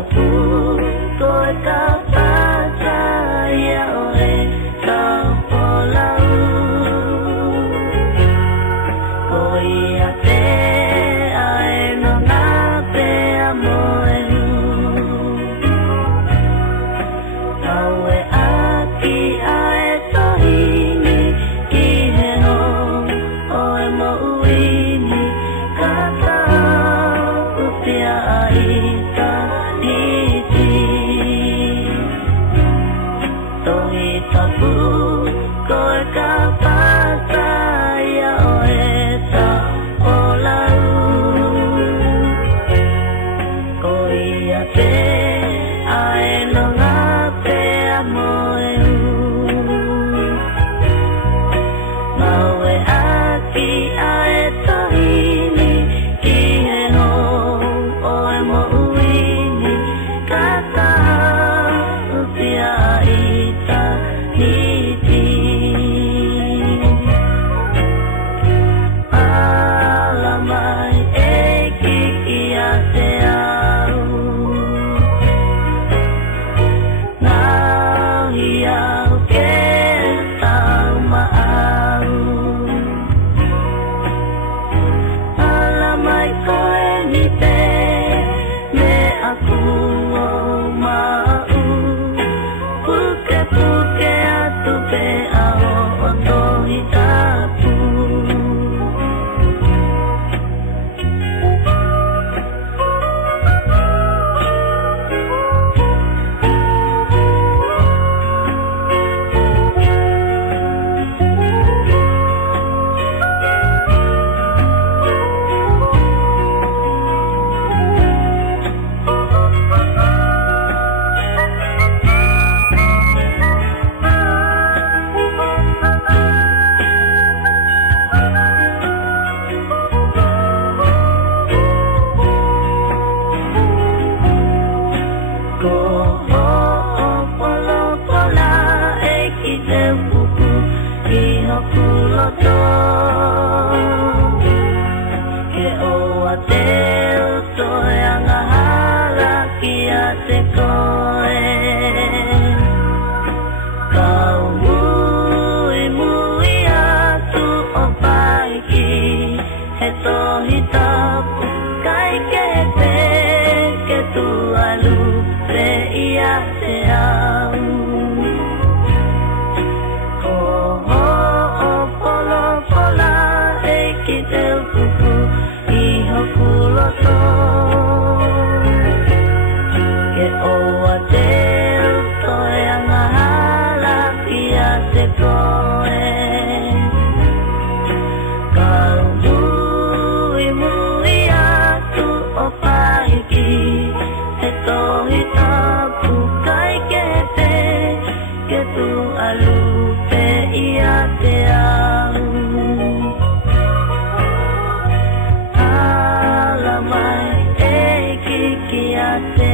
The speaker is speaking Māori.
tapu koe ka percaya oleh terpolau koe ate ae no ngape amoelu awe aki ae tohini kiheho oe mo uini kata utia aita niti tohi tapu koe ka percaya oe terpolau koe ate ae no ngape amoeu maue aki ae tohini kiheho oe mo uini kata utia aita niti alamai e kiki ate au ngahi au ke tau maau alamai koe ni pe me aku o mau puke puke atu pe ao o tohi tapu alamai e kiki ate